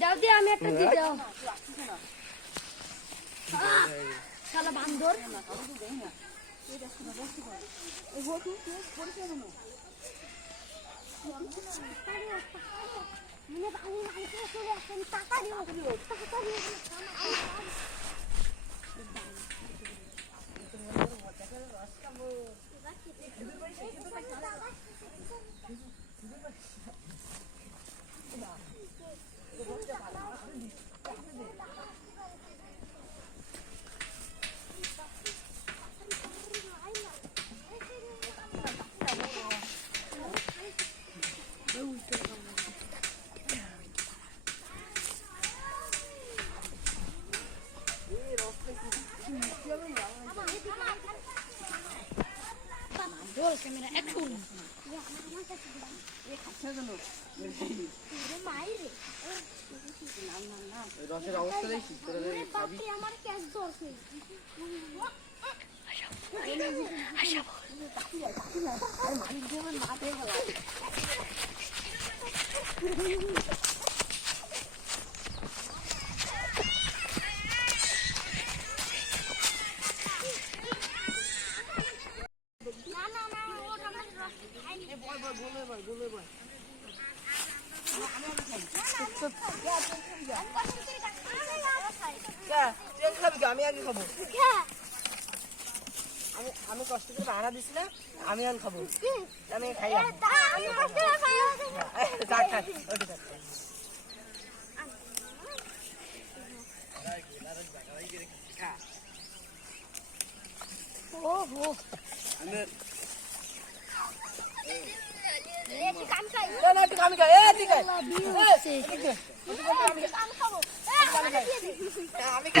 দাও দিয়ে আমি একটা দিয়ে দাও শালা বান্দর ক্যামেরা অ্যাকশন রসের অবস্থা দেখি আমার ক্যাশ ধরছে আমি আগে খাবো আমি কষ্ট করে ভাড়া দিছি না আমি আগে খাবো আমি খাই আমি খাই আমি